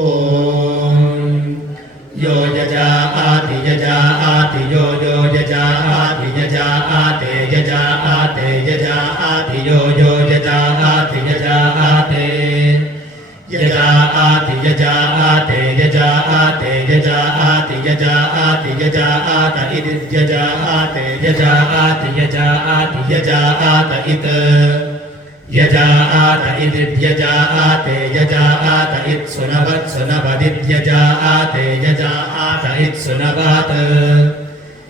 โอโยยะจาอาติยะจาอาติโยโยยะจาอาติยะจาอาเตยะจาอาเตยะจาอาติโยโยยะจาอาติยะจาอาเตยะจาอาติยะจาอาเตยะจาอาเตยะจาอาติยะจาอาติยะจาอาตอิติยะจาอาเตยะจาอาติยะจาอาติยะจาอาตอิตยะจาอาตอิติยะจาอาเตยะจาอาตอิตสุนวัตสุนวดิยะจาอาเตยะจาอาตอิตสุนวัต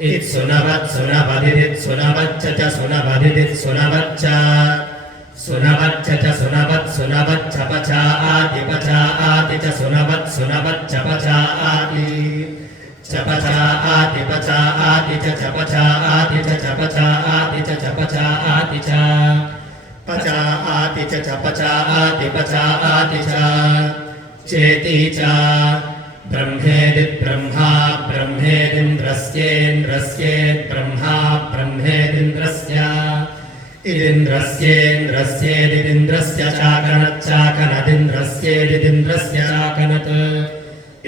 อิตสุนวัตสุนวดิติสุนวัจจะสุนวดิติสุนวัจจะสุนวัจจะสุนวัตสุนวัจจะปชาอาติปชาอาติจะสุนวัตสุนวัจจะปชาอาติจะปชาอาติปชาอาติจะปชาอาติจะปชาอาติจะปชาอาติจะปชาอาติจะปชาอาติปชาอาติจะเจติจาบรมเฮดิบรมหาบรมเฮดินรัสเยนรัสเยนบรมหาบรมเฮดินรัสยาอิดินรัสเยนรัสเยดินรัสยาชากนัจชากนดินรัสเยดินรัสยาชากนัต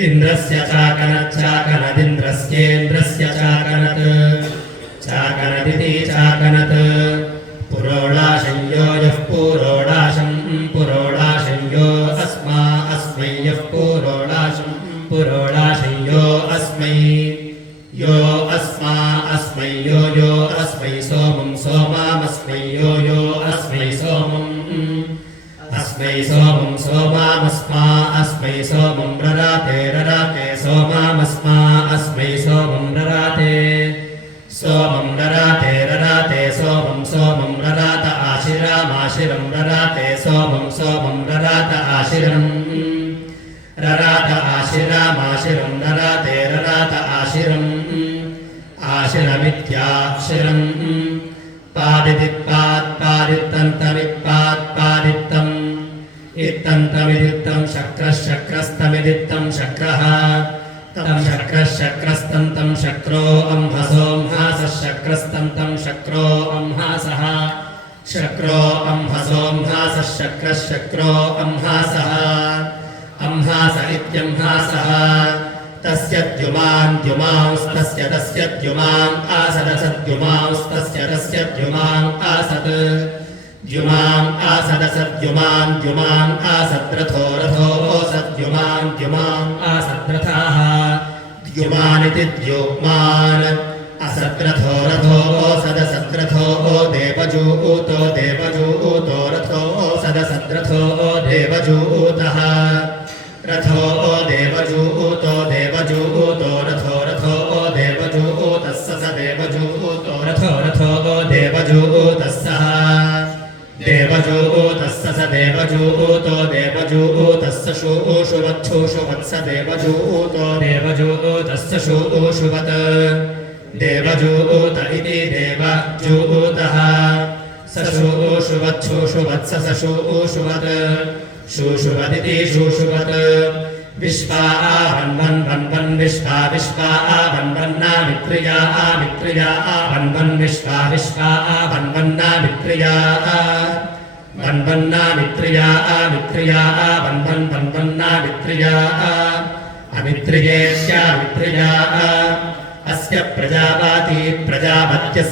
อินรัสยาชากนัจชากนดินรัสเยนรัสยาชากนัตชากนดิติชากนัตปุโรลาชัญโยยัพปุโรลาชัมปุโรลาชัญโยอัสมาอัสมัยยัพปุโรลาชัมปุโรลาชัญโยอัสมัยโยอัสมาอัสมัยโยโยอัสมัยโสมัมโสมามัสมัยโยโยอัสมัยโสมัมอัสมัยโสมัมโสมามัสมาอัสมัยโสมัมระราเตโสมามัสมาอัสมัยโสมัมระราเตโสมัมระราเตโสมัมระราตะอาชิรามาชิรัมระราเตโสมัมระราตะอาชิรัมระราตะอาชิรามาชิรัมระราเตระราตะอาชิรัมอาชิรมิทยาชิรัมปาดิติปาดปาดิตันตมิปาดปาดิตัมอิตันตมิดิตัมชักรสตมิดิตัมชักระหะตัมชักรสตัมตัมชักโรอัมหะโสมหาสชักรสตัมตัมชักโรอัมหาสหะชักโรอัมหะโสมหาสชักโรอัมหาสหะอัมหาสอิत्यมหาสหะตัสยัตยุมานยุมาสตัสยัตยุมานอาสัตสัตยุมาสตัสยัตยุมานอาสัตยุมานอาสัตสัตยุมานอาสัตระโทสัตยุมานอาสัตระทาหะยุมานิติยุมานอาสัตระโทสัตสัตระโทเดวจูโตระโทสัตสัตระโทเดวจูตหะระโทเดวจูโตระโทเดวจูตัสสะเดวจูโตระโทเดวจูตัสสะเดวจูตัสสะเดวจูโตเดวจูตัสสะชูวัตสะเดวจูโตเดวจูตัสสะชูวัตเดวจูตะอิติเดวจูตหะสะชูวัตสะชูวัตชูวัติติชูวัตวิสปาวันวิสปาวันนามิตรยาวันวิสปาวันนามิตรยาวันนามิตรยาวันนามิตรยาอมิตรเยสยมิตรยาอัสยประจาปาติประจาปาติ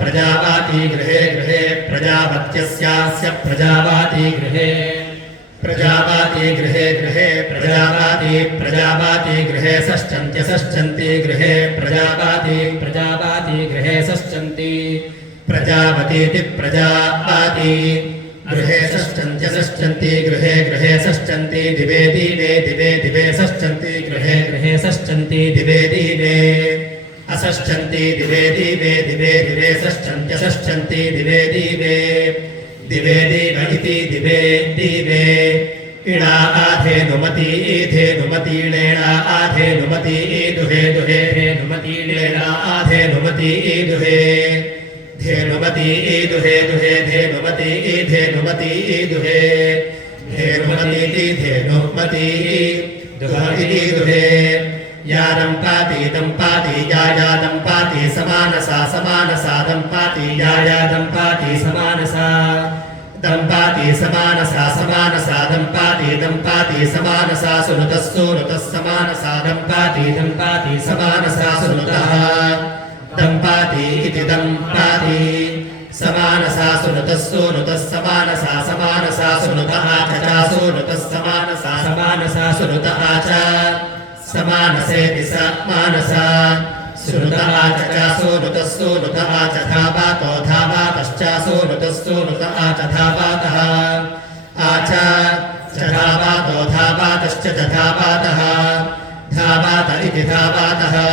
ประจาปาติกฤहेประจาปาติประจาปาติกฤहेประจาปาติกฤहेประจาปาติกฤहे षष्ठन्ति गृहेประจาปาติกฤहे षष्ठन्ति प्रजापति प्रजापति गृहे षष्ठन्ति गृहे षष्ठन्ति दिवे षष्ठन्ति गृहे षष्ठन्ति दिवे अषष्ठन्ति दिवे षष्ठन्ति दिवे इति दिवे इडा आधेनुमति लेणा आधेनुमति दुहे नुमति लेणा आधेनुमति दुहे धेनुमति दुहे धेनुमति दुहे धेनुमति दुहे यादं पाति याया दंपाति समानसा दंपाति याया दंपाति समानसा ดัมปาติสมานาสาสมานาสาดัมปาติสมานาสาสุนุตัสสุนุตัสสมานาสาดัมปาติสมานาสาสุนุตหะดัมปาติอิติดัมปาติสมานาสาสุนุตัสสุนุตัสสมานาสาสมานาสาสุนุตหะจาสุนุตัสสมานาสาสมานาสาสุนุตหะจาสมานาเสติสมานาสาสุนุตอาจจาสุนุตัสสุนุตอาจทาบาโตทาบาตัสจาสุนุตัสสุนุตอาจทาบาตหะอาจาจทาบาโตทาบาตัสจทาบาตหะทาบาตอิติทาบาตหะ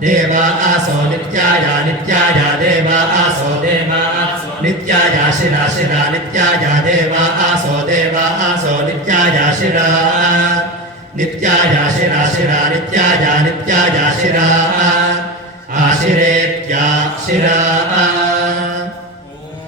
เดวะอาโสนิจจายานิจจายาเดวะอาโสเดวะอาโสนิจจายาชิราชิรานิจจายาเดวะอาโสเดวะอาโสนิจจายาชิรานิจจายาชิราชิรานิจจายานิจจายาชิราอาชิเรยาชิรา